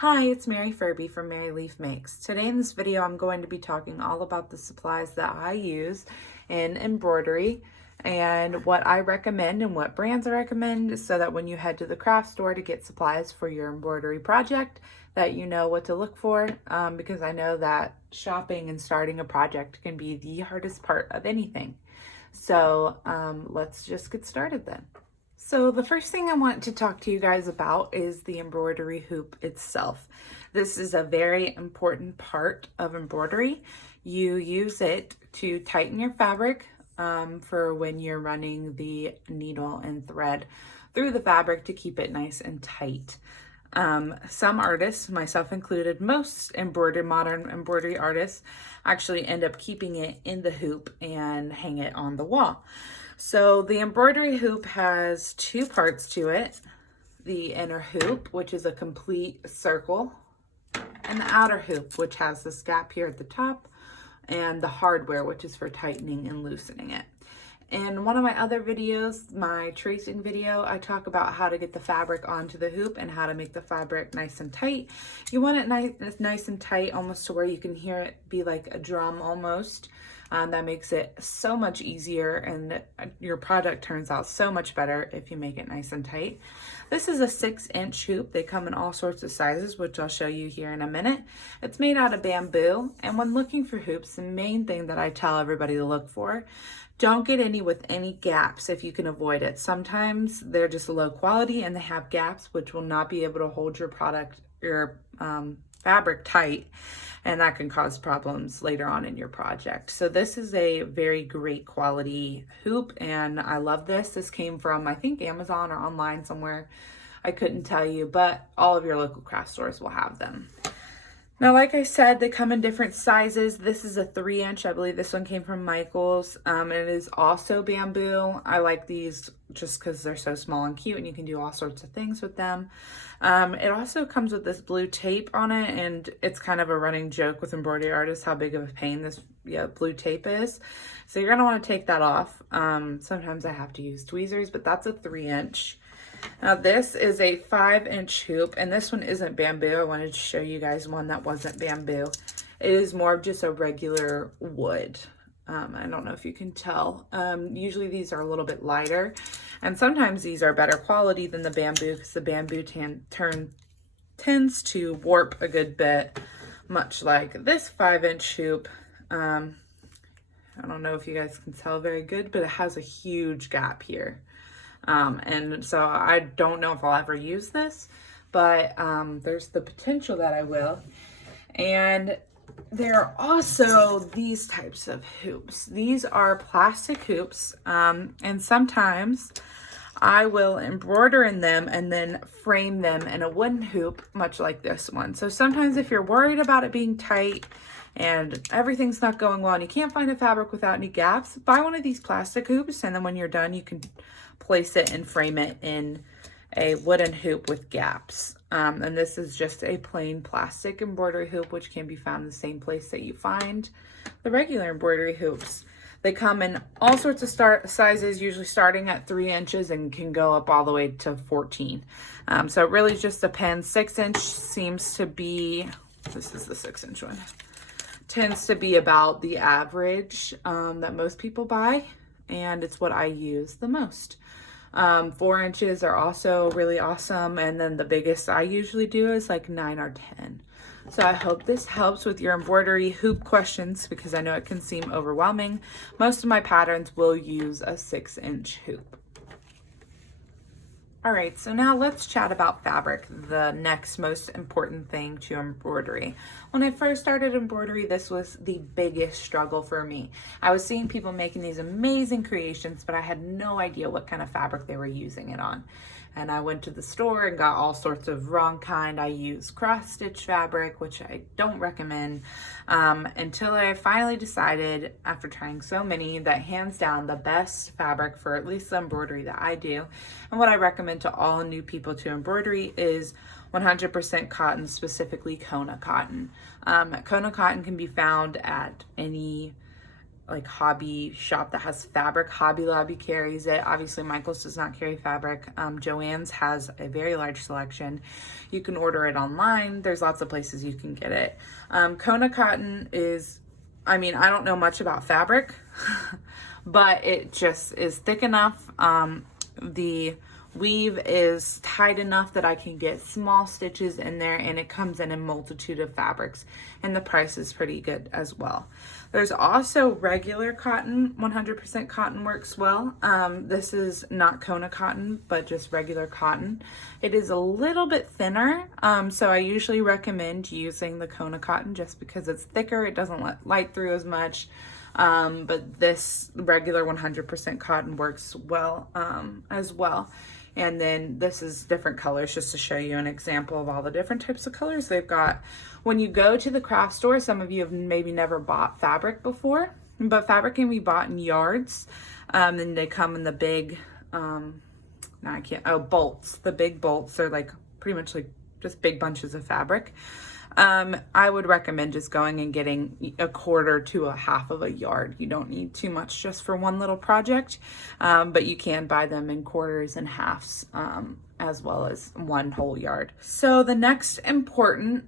Hi, it's Mary Furby from Mary Leaf Makes. Today in this video I'm going to be talking all about the supplies that I use in embroidery and what I recommend and what brands I recommend so that when you head to the craft store to get supplies for your embroidery project that you know what to look for, because I know that shopping and starting a project can be the hardest part of anything. So let's just get started then. So the first thing I want to talk to you guys about is the embroidery hoop itself. This is a very important part of embroidery. You use it to tighten your fabric for when you're running the needle and thread through the fabric to keep it nice and tight. Some artists, myself included, most modern embroidery artists actually end up keeping it in the hoop and hang it on the wall. So the embroidery hoop has two parts to it. The inner hoop, which is a complete circle, and the outer hoop, which has this gap here at the top, and the hardware, which is for tightening and loosening it. In one of my other videos, my tracing video, I talk about how to get the fabric onto the hoop and how to make the fabric nice and tight. You want it nice and tight, almost to where you can hear it be like a drum almost. That makes it so much easier and your product turns out so much better if you make it nice and tight. This is a 6-inch hoop. They come in all sorts of sizes, which I'll show you here in a minute. It's made out of bamboo, and when looking for hoops, the main thing that I tell everybody to look for, don't get any with any gaps if you can avoid it. Sometimes they're just low quality and they have gaps which will not be able to hold your fabric tight, and that can cause problems later on in your project. So this is a very great quality hoop and I love this. This came from, I think, Amazon or online somewhere. I couldn't tell you, but all of your local craft stores will have them. Now, like I said, they come in different sizes. This is a 3-inch. I believe this one came from Michael's. It is also bamboo. I like these just because they're so small and cute and you can do all sorts of things with them. It also comes with this blue tape on it, and it's kind of a running joke with embroidery artists how big of a pain this blue tape is. So you're going to want to take that off. Sometimes I have to use tweezers, but that's a 3-inch. Now this is a 5-inch hoop, and this one isn't bamboo. I wanted to show you guys one that wasn't bamboo. It is more of just a regular wood. I don't know if you can tell. Usually these are a little bit lighter, and sometimes these are better quality than the bamboo because the bamboo tends to warp a good bit, much like this 5-inch hoop. I don't know if you guys can tell very good, but it has a huge gap here. And so I don't know if I'll ever use this, but there's the potential that I will. And there are also these types of hoops. These are plastic hoops, and sometimes I will embroider in them and then frame them in a wooden hoop, much like this one. So sometimes if you're worried about it being tight and everything's not going well and you can't find a fabric without any gaps, buy one of these plastic hoops, and then when you're done, you can place it and frame it in a wooden hoop with gaps. And this is just a plain plastic embroidery hoop, which can be found in the same place that you find the regular embroidery hoops. They come in all sorts of sizes, usually starting at 3 inches and can go up all the way to 14. So it really just depends. 6-inch seems to be, this is the 6-inch one, tends to be about the average that most people buy, and it's what I use the most. 4 inches are also really awesome, and then the biggest I usually do is like 9 or 10. So I hope this helps with your embroidery hoop questions, because I know it can seem overwhelming. Most of my patterns will use a 6-inch hoop. All right, so now let's chat about fabric, the next most important thing to embroidery. When I first started embroidery, this was the biggest struggle for me. I was seeing people making these amazing creations, but I had no idea what kind of fabric they were using it on. And I went to the store and got all sorts of wrong kind. I used cross-stitch fabric, which I don't recommend, until I finally decided, after trying so many, that hands down the best fabric for at least the embroidery that I do, and what I recommend to all new people to embroidery, is 100% cotton, specifically Kona cotton. Kona cotton can be found at any like hobby shop that has fabric. Hobby Lobby carries it. Obviously Michaels does not carry fabric. Joann's has a very large selection. You can order it online. There's lots of places you can get it. Kona cotton is, I mean, I don't know much about fabric, but it just is thick enough. The weave is tight enough that I can get small stitches in there, and it comes in a multitude of fabrics, and the price is pretty good as well. There's also regular cotton. 100% cotton works well. This is not Kona cotton, but just regular cotton. It is a little bit thinner, so I usually recommend using the Kona cotton just because it's thicker. It doesn't let light through as much. But this regular 100% cotton works well as well. And then this is different colors just to show you an example of all the different types of colors they've got. When you go to the craft store, some of you have maybe never bought fabric before, but fabric can be bought in yards. And they come in the big, bolts. The big bolts are like pretty much like just big bunches of fabric. I would recommend just going and getting a quarter to a half of a yard. You don't need too much just for one little project, but you can buy them in quarters and halves, as well as one whole yard. So the next important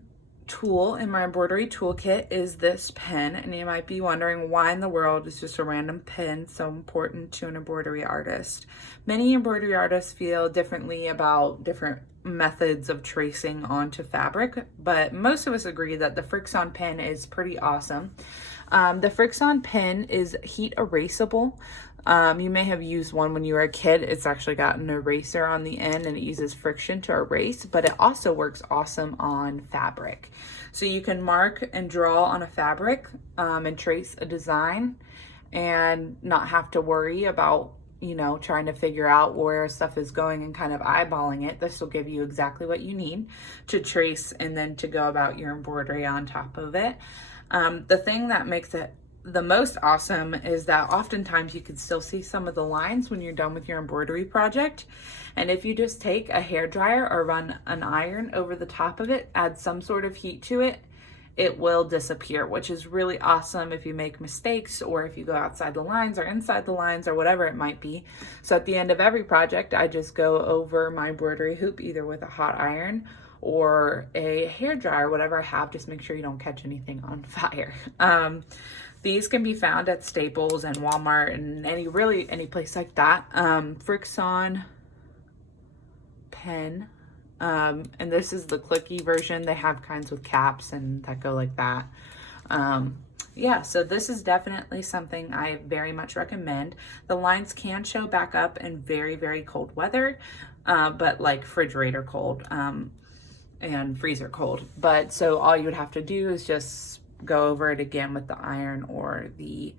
tool in my embroidery toolkit is this pen, and you might be wondering why in the world is just a random pen so important to an embroidery artist. Many embroidery artists feel differently about different methods of tracing onto fabric, but most of us agree that the Frixion pen is pretty awesome. The Frixion pen is heat erasable. You may have used one when you were a kid. It's actually got an eraser on the end and it uses friction to erase, but it also works awesome on fabric. So you can mark and draw on a fabric and trace a design and not have to worry about, you know, trying to figure out where stuff is going and kind of eyeballing it. This will give you exactly what you need to trace and then to go about your embroidery on top of it. The thing that makes it the most awesome is that oftentimes you can still see some of the lines when you're done with your embroidery project. And if you just take a hair dryer or run an iron over the top of it, add some sort of heat to it, it will disappear, which is really awesome if you make mistakes or if you go outside the lines or inside the lines or whatever it might be. So at the end of every project, I just go over my embroidery hoop either with a hot iron or a hair dryer, whatever I have. Just make sure you don't catch anything on fire. These can be found at Staples and Walmart and any place like that. Frixion pen. And this is the clicky version. They have kinds with caps and that go like that. Yeah, so this is definitely something I very much recommend. The lines can show back up in very, very cold weather, but like refrigerator cold and freezer cold. But so all you would have to do is just go over it again with the iron or the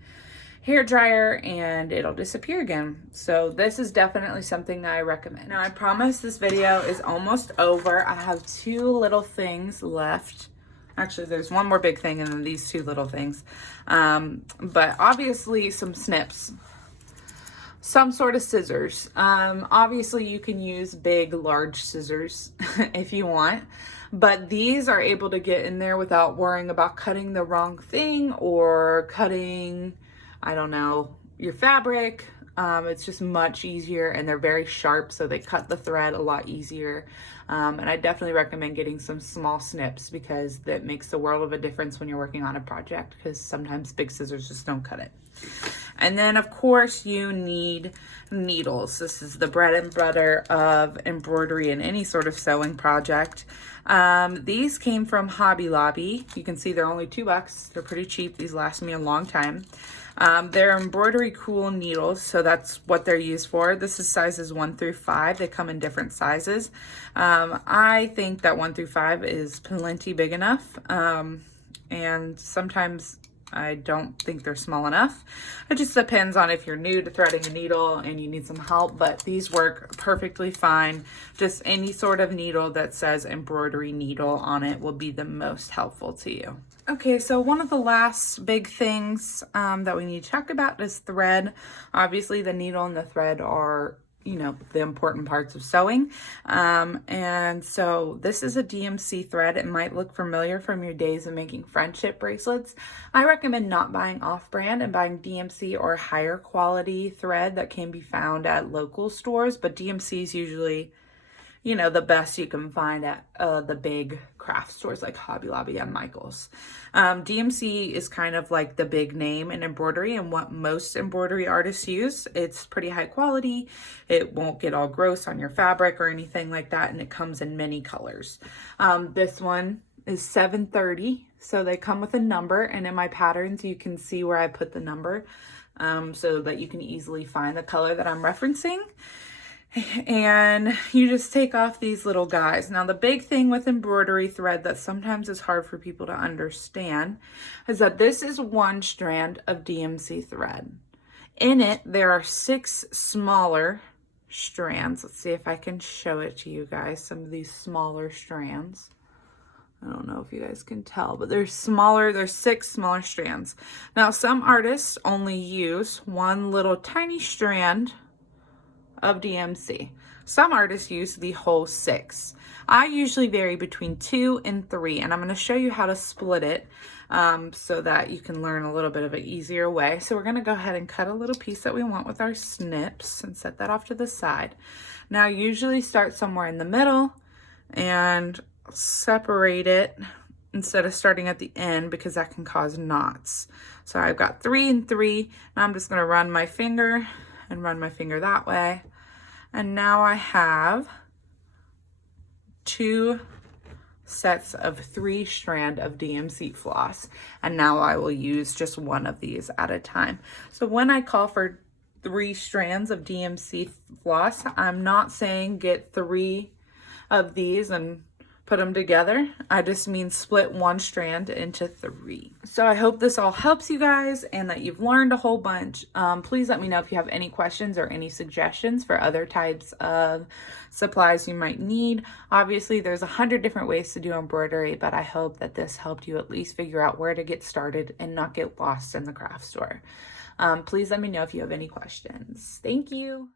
hair dryer and it'll disappear again. So this is definitely something that I recommend. Now I promise this video is almost over. I have two little things left. Actually, there's one more big thing and then these two little things. But obviously some snips, some sort of scissors. Obviously you can use big, large scissors if you want. But these are able to get in there without worrying about cutting the wrong thing or cutting, I don't know, your fabric. It's just much easier and they're very sharp, so they cut the thread a lot easier. And I definitely recommend getting some small snips because that makes the world of a difference when you're working on a project, because sometimes big scissors just don't cut it. And then of course you need needles. This is the bread and butter of embroidery in any sort of sewing project. These came from Hobby Lobby. You can see they're only $2. They're pretty cheap. These last me a long time. They're embroidery cool needles, so that's what they're used for. This is sizes 1 through 5. They come in different sizes. I think that 1 through 5 is plenty big enough. And sometimes I don't think they're small enough. It just depends on if you're new to threading a needle and you need some help, but these work perfectly fine. Just any sort of needle that says embroidery needle on it will be the most helpful to you. Okay, so one of the last big things that we need to talk about is thread. Obviously the needle and the thread are, you know, the important parts of sewing. And so this is a DMC thread. It might look familiar from your days of making friendship bracelets. I recommend not buying off-brand and buying DMC or higher quality thread that can be found at local stores, but DMC is usually, you know, the best you can find at the big craft stores like Hobby Lobby and Michael's. DMC is kind of like the big name in embroidery and what most embroidery artists use. It's pretty high quality. It won't get all gross on your fabric or anything like that, and it comes in many colors. This one is 730, so they come with a number, and in my patterns you can see where I put the number so that you can easily find the color that I'm referencing. And you just take off these little guys. Now, the big thing with embroidery thread that sometimes is hard for people to understand is that this is one strand of DMC thread. In it, there are 6 smaller strands. Let's see if I can show it to you guys, some of these smaller strands. I don't know if you guys can tell, but there's 6 smaller strands. Now, some artists only use one little tiny strand of DMC. Some artists use the whole 6. I usually vary between 2 and 3, and I'm going to show you how to split it so that you can learn a little bit of an easier way. So we're going to go ahead and cut a little piece that we want with our snips and set that off to the side. Now, usually start somewhere in the middle and separate it instead of starting at the end, because that can cause knots. So I've got 3 and 3. Now I'm just going to run my finger and run my finger that way. And now I have 2 sets of 3 strand of DMC floss. And now I will use just one of these at a time. So when I call for 3 strands of DMC floss, I'm not saying get 3 of these and put them together. I just mean split one strand into 3. So I hope this all helps you guys and that you've learned a whole bunch. Please let me know if you have any questions or any suggestions for other types of supplies you might need. Obviously, there's 100 different ways to do embroidery, but I hope that this helped you at least figure out where to get started and not get lost in the craft store. Please let me know if you have any questions. Thank you.